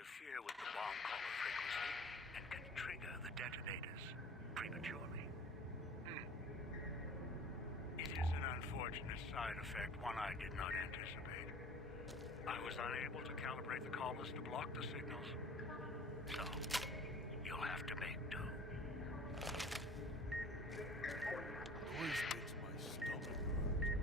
interfere with the bomb caller frequency and can trigger the detonators prematurely. It is an unfortunate side effect, one I did not anticipate. I was unable to calibrate the collars to block the signals. So, you'll have to make do. Noise makes my stomach hurt.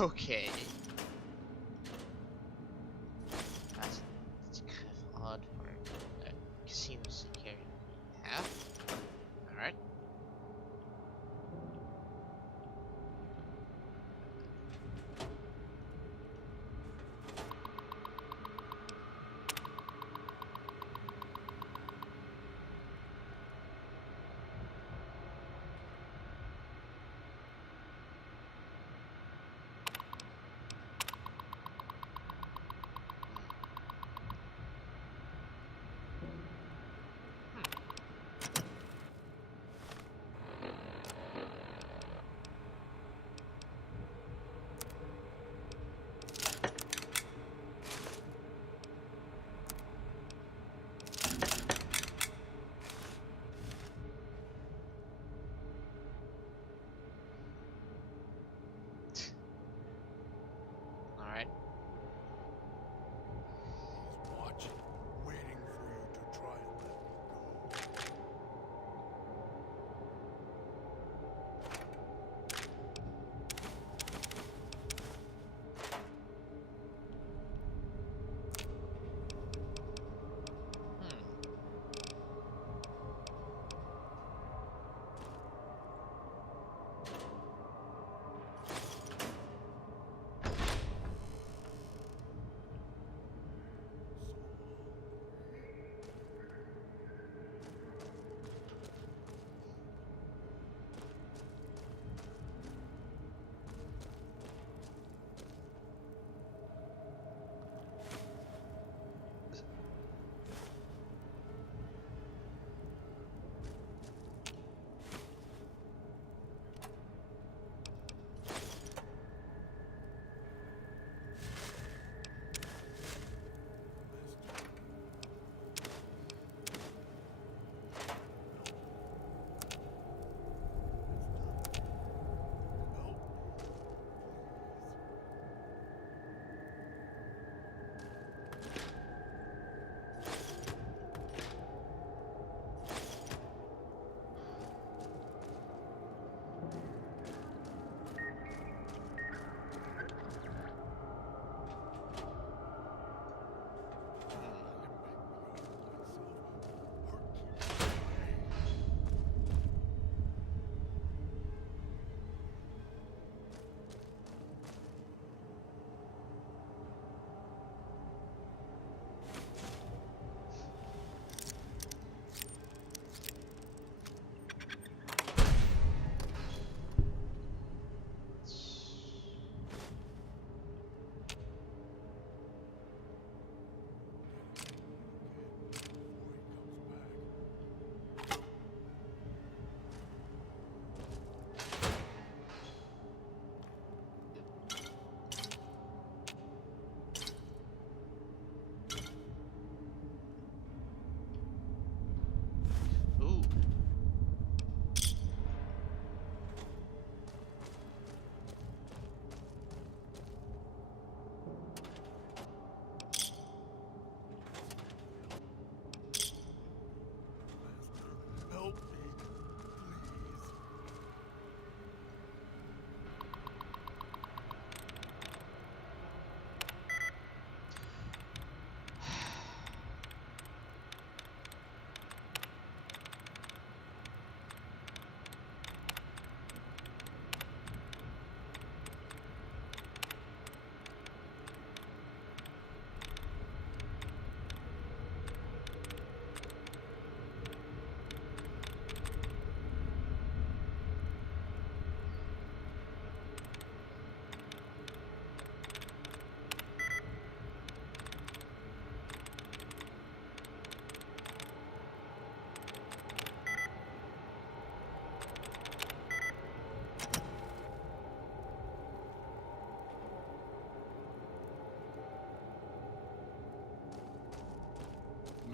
Okay. That's kind of odd for a casino security have. Alright.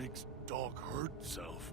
makes dog hurt self?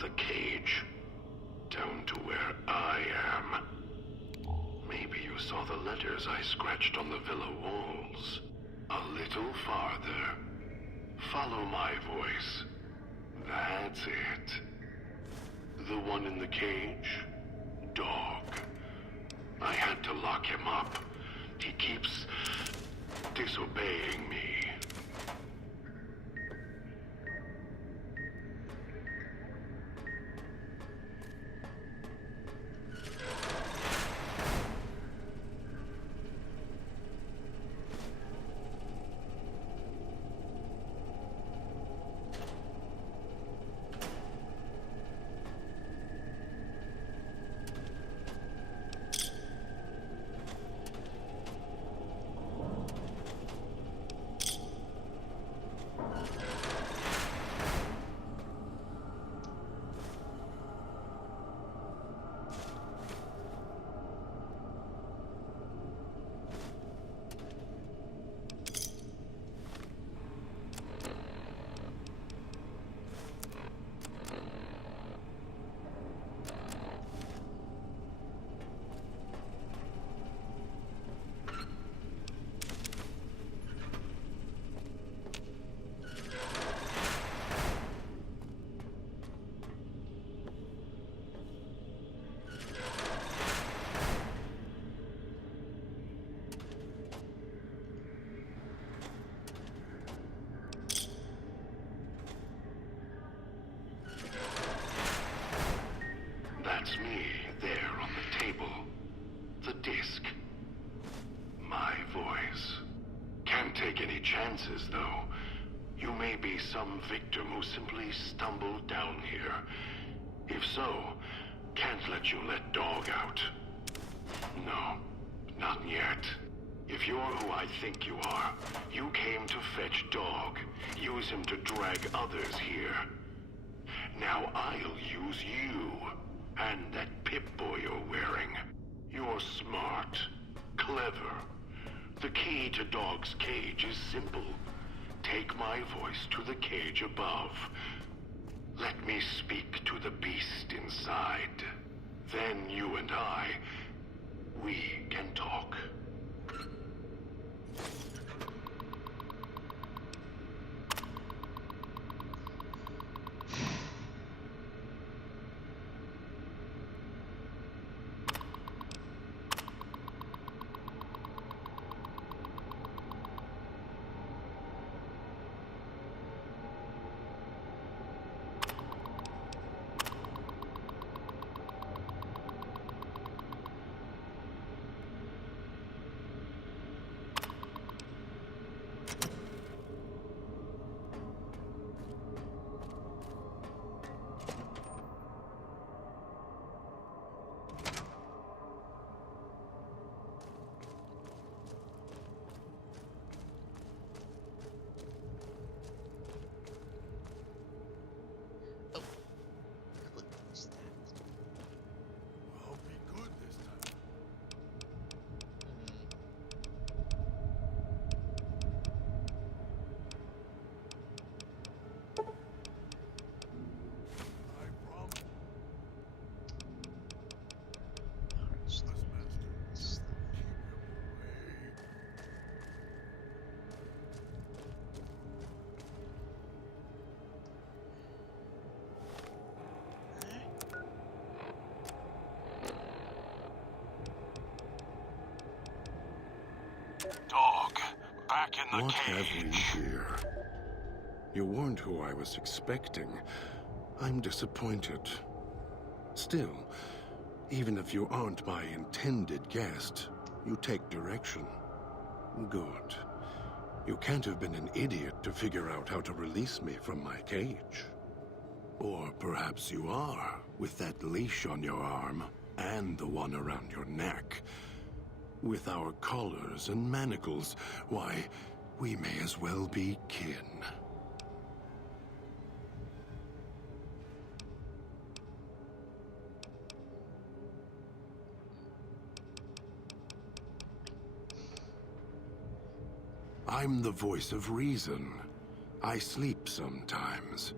The cage, down to where I am. Maybe you saw the letters I scratched on the villa walls. A little farther. Follow my voice. That's it. The one in the cage? Dog. I had to lock him up. He keeps disobeying me. the disc. My voice. Can't take any chances, though. You may be some victim who simply stumbled down here. If so, can't let you let Dog out. No, not yet. If you're who I think you are, you came to fetch Dog. Use him to drag others here. Now I'll use you. And that Pip-Boy you're wearing. You're smart. Clever. The key to Dog's cage is simple. Take my voice to the cage above. Let me speak to the beast inside. Then you and we can talk. I'll be good this time. I promise. Yes, Master. Keep him away. Dog, back in the What have we cage. here? You weren't who I was expecting. I'm disappointed. Still, even if you aren't my intended guest, you take direction. Good. You can't have been an idiot to figure out how to release me from my cage. Or perhaps you are, with that leash on your arm, and the one around your neck. With our collars and manacles, why, we may as well be kin. I'm the voice of reason. I sleep sometimes.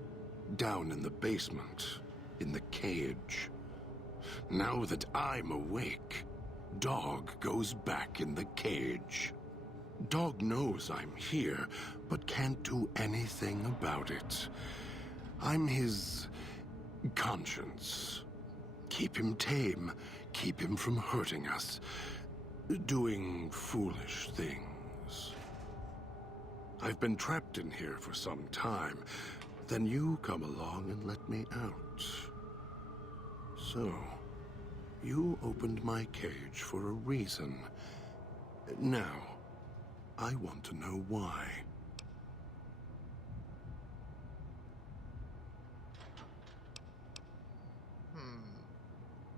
Down in the basement, in the cage. Now that I'm awake, Dog goes back in the cage. Dog knows I'm here, but can't do anything about it. I'm his conscience. Keep him tame, keep him from hurting us, doing foolish things. I've been trapped in here for some time. Then you come along and let me out. So, you opened my cage for a reason. Now, I want to know why.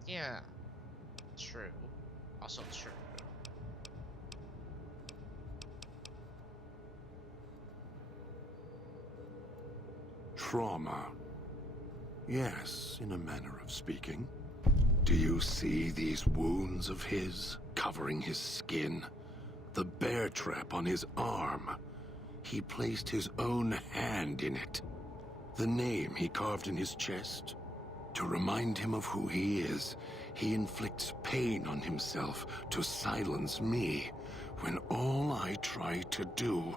Yeah. True. Also true. Trauma. Yes, in a manner of speaking. Do you see these wounds of his covering his skin? The bear trap on his arm. He placed his own hand in it. The name he carved in his chest. To remind him of who he is, he inflicts pain on himself to silence me, when all I try to do...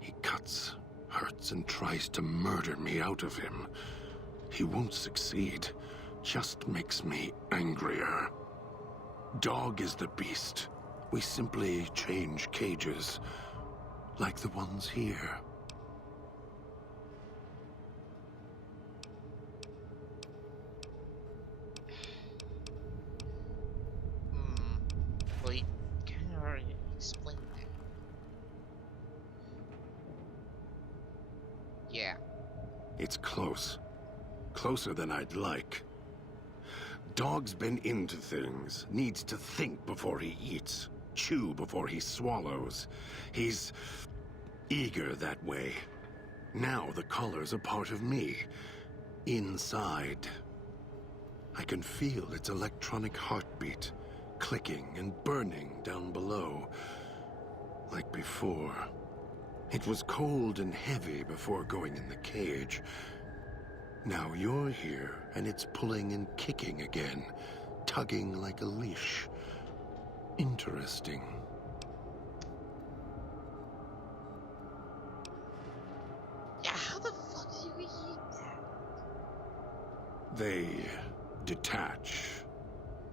He cuts, hurts, and tries to murder me out of him. He won't succeed, just makes me angrier. Dog is the beast. We simply change cages, like the ones here. It's close. Closer than I'd like. Dog's been into things, needs to think before he eats, chew before he swallows. He's eager that way. Now the collar's a part of me. Inside. I can feel its electronic heartbeat, clicking and burning down below. Like before. It was cold and heavy before going in the cage. Now you're here, and it's pulling and kicking again, tugging like a leash. Interesting. Yeah, how the fuck do we eat that? They detach.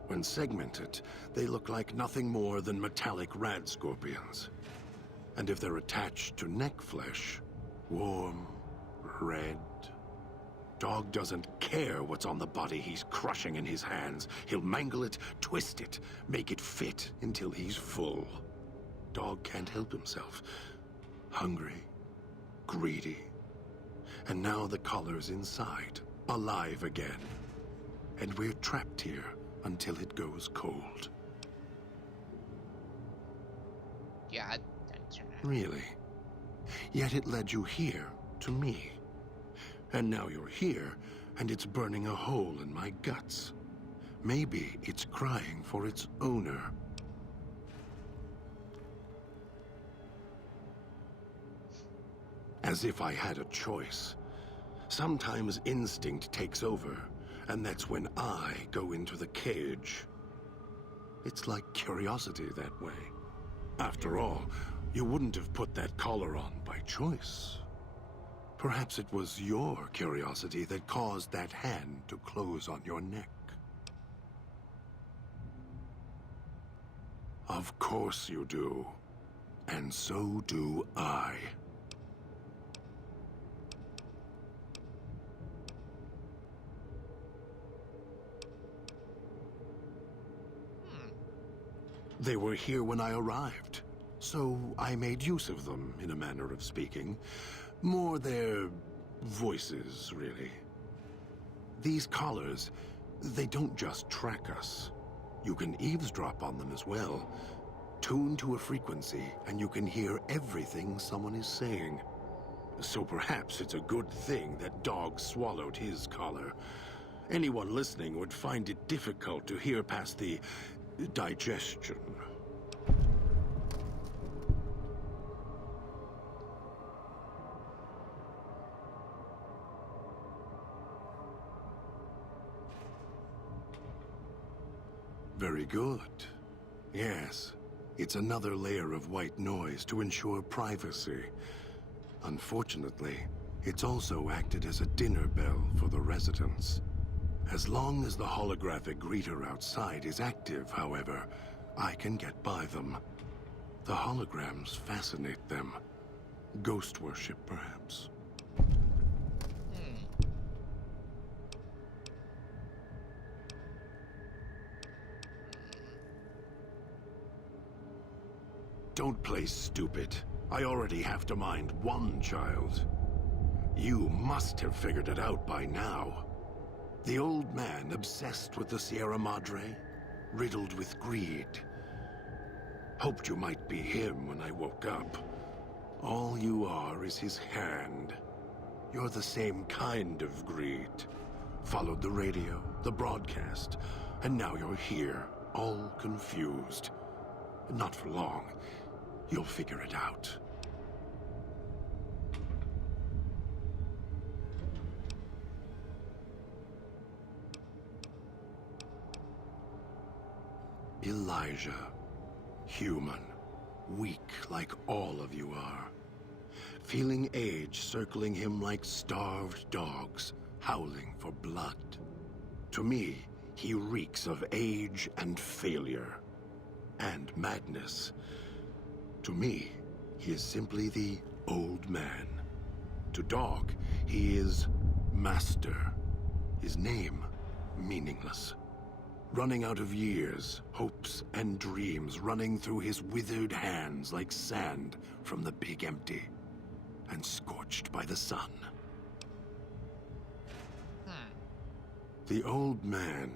When segmented, they look like nothing more than metallic rad scorpions. And if they're attached to neck flesh, warm, red. Dog doesn't care what's on the body he's crushing in his hands. He'll mangle it, twist it, make it fit until he's full. Dog can't help himself. Hungry, greedy. And now the collar's inside, alive again. And we're trapped here until it goes cold. Yeah, I'd turn that. Really? Yet it led you here, to me. And now you're here, and it's burning a hole in my guts. Maybe it's crying for its owner. As if I had a choice. Sometimes instinct takes over, and that's when I go into the cage. It's like curiosity that way. After all, you wouldn't have put that collar on by choice. Perhaps it was your curiosity that caused that hand to close on your neck. Of course you do. And so do I. They were here when I arrived, so I made use of them, in a manner of speaking. More their voices, really. These collars, they don't just track us. You can eavesdrop on them as well. Tune to a frequency, and you can hear everything someone is saying. So perhaps it's a good thing that Dog swallowed his collar. Anyone listening would find it difficult to hear past the digestion. Very good. Yes, it's another layer of white noise to ensure privacy. Unfortunately, it's also acted as a dinner bell for the residents. As long as the holographic greeter outside is active, however, I can get by them. The holograms fascinate them. Ghost worship, perhaps. Don't play stupid. I already have to mind one child. You must have figured it out by now. The old man obsessed with the Sierra Madre, riddled with greed. Hoped you might be him when I woke up. All you are is his hand. You're the same kind of greed. Followed the radio, the broadcast, and now you're here, all confused. Not for long. You'll figure it out. Elijah. Human. Weak like all of you are. Feeling age circling him like starved dogs, howling for blood. To me, he reeks of age and failure. And madness. To me, he is simply the old man. To Dog, he is Master. His name, meaningless. Running out of years, hopes and dreams running through his withered hands like sand from the big empty, and scorched by the sun. The old man,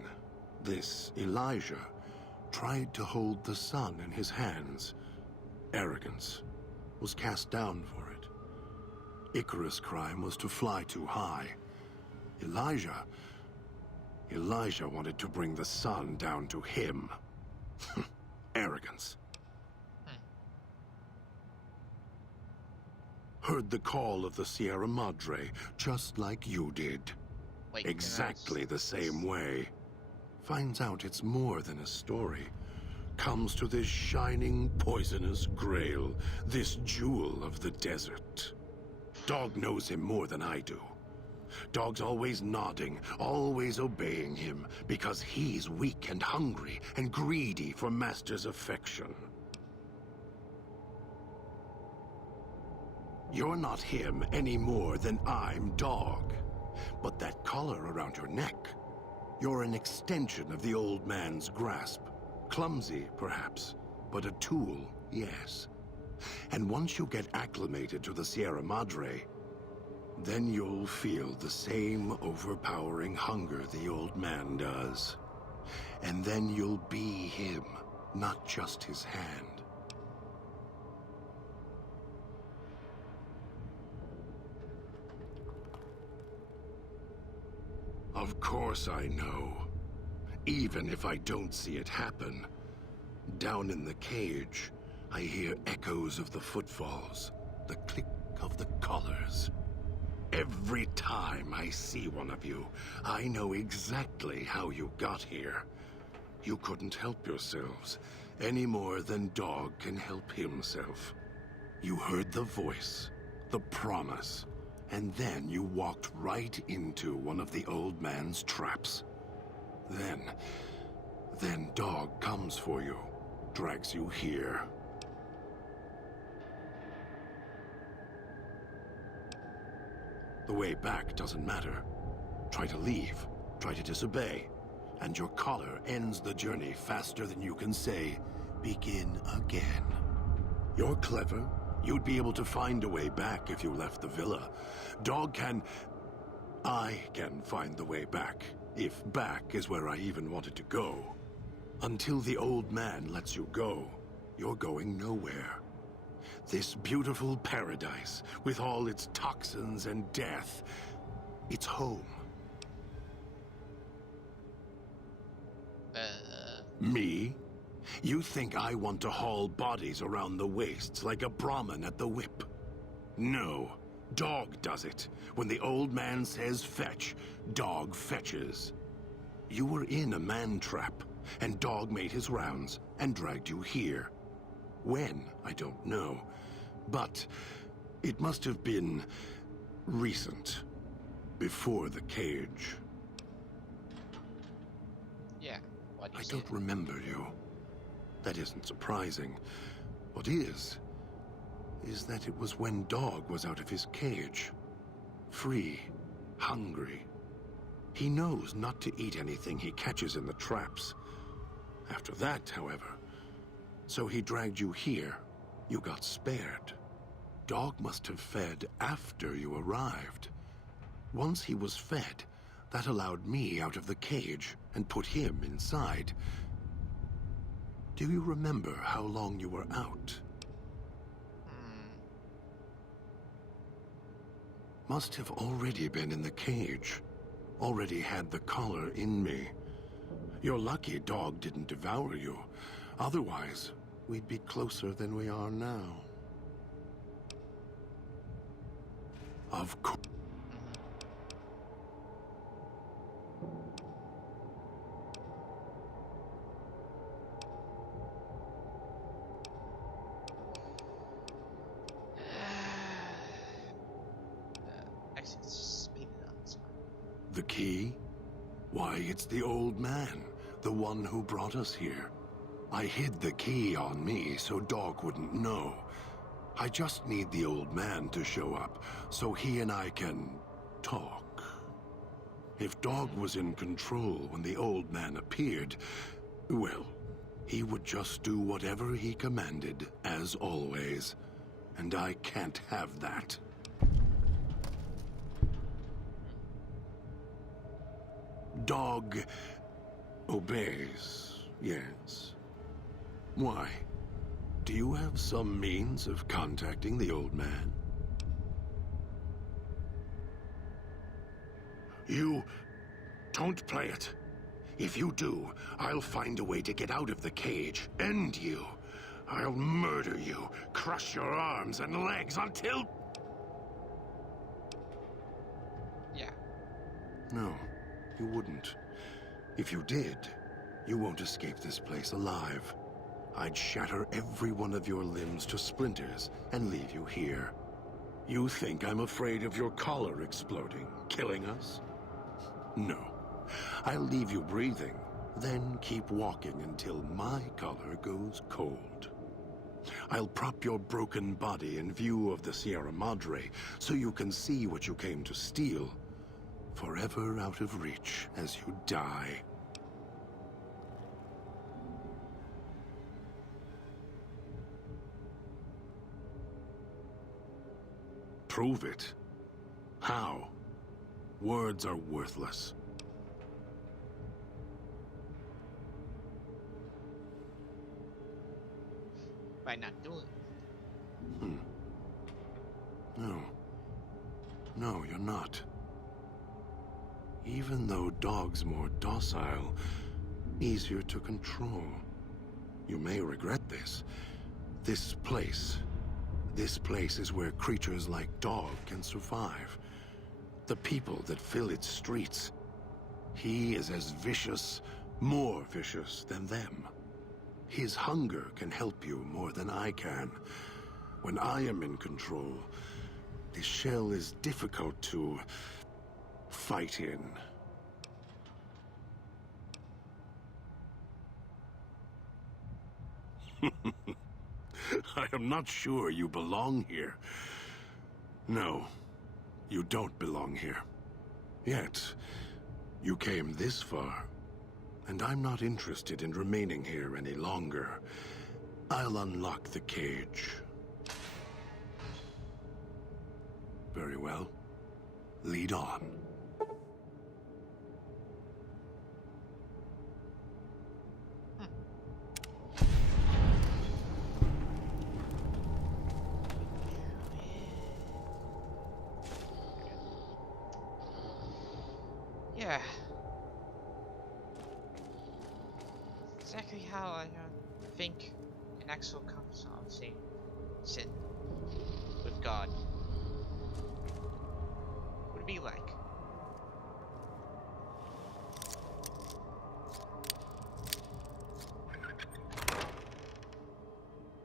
this Elijah, tried to hold the sun in his hands. Arrogance was cast down for it. Icarus' crime was to fly too high. Elijah wanted to bring the sun down to him. Arrogance. Heard the call of the Sierra Madre, just like you did. Wait, Exactly the same way. Finds out it's more than a story. Comes to this shining, poisonous grail, this jewel of the desert. Dog knows him more than I do. Dog's always nodding, always obeying him, because he's weak and hungry and greedy for Master's affection. You're not him any more than I'm Dog. But that collar around your neck, you're an extension of the old man's grasp. Clumsy, perhaps, but a tool, yes. And once you get acclimated to the Sierra Madre, then you'll feel the same overpowering hunger the old man does. And then you'll be him, not just his hand. Of course I know. Even if I don't see it happen. Down in the cage, I hear echoes of the footfalls, the click of the collars. Every time I see one of you, I know exactly how you got here. You couldn't help yourselves, any more than Dog can help himself. You heard the voice, the promise, and then you walked right into one of the old man's traps. Then Dog comes for you, drags you here. The way back doesn't matter. Try to leave, try to disobey, and your collar ends the journey faster than you can say, begin again. You're clever. You'd be able to find a way back if you left the villa. I can find the way back, if back is where I even wanted to go. Until the old man lets you go, you're going nowhere. This beautiful paradise, with all its toxins and death, it's home. Me? You think I want to haul bodies around the wastes like a Brahmin at the whip? No. Dog does it. When the old man says fetch, Dog fetches. You were in a man trap, and Dog made his rounds and dragged you here. When, I don't know. But it must have been recent. Before the cage. Yeah, why do you I say don't remember you. That isn't surprising. What is that it was when Dog was out of his cage. Free, hungry. He knows not to eat anything he catches in the traps. After that, however, so he dragged you here. You got spared. Dog must have fed after you arrived. Once he was fed, that allowed me out of the cage and put him inside. Do you remember how long you were out? Must have already been in the cage. Already had the collar in me. You're lucky Dog didn't devour you. Otherwise, we'd be closer than we are now. Of course. Actually, speed it up. It's fine. The key? Why, it's the old man, the one who brought us here. I hid the key on me so Dog wouldn't know. I just need the old man to show up, so he and I can talk. If Dog was in control when the old man appeared, well, he would just do whatever he commanded, as always. And I can't have that. dog obeys, yes. Why? Do you have some means of contacting the old man? You don't play it. If you do, I'll find a way to get out of the cage, end you. I'll murder you, crush your arms and legs until... Yeah. No, you wouldn't. If you did, you won't escape this place alive. I'd shatter every one of your limbs to splinters and leave you here. You think I'm afraid of your collar exploding, killing us? No. I'll leave you breathing, then keep walking until my collar goes cold. I'll prop your broken body in view of the Sierra Madre so you can see what you came to steal, forever out of reach as you die. Prove it. How? Words are worthless. By not doing it. No. No, you're not. Even though dogs more docile, easier to control. You may regret this. This place is where creatures like dog can survive. The people that fill its streets. He is as vicious, more vicious than them. His hunger can help you more than I can. When I am in control, this shell is difficult to fight in. I am not sure you belong here. No, you don't belong here. Yet, you came this far, and I'm not interested in remaining here any longer. I'll unlock the cage. Very well. Lead on. Yeah. Exactly how I think an actual conversation with God would be like.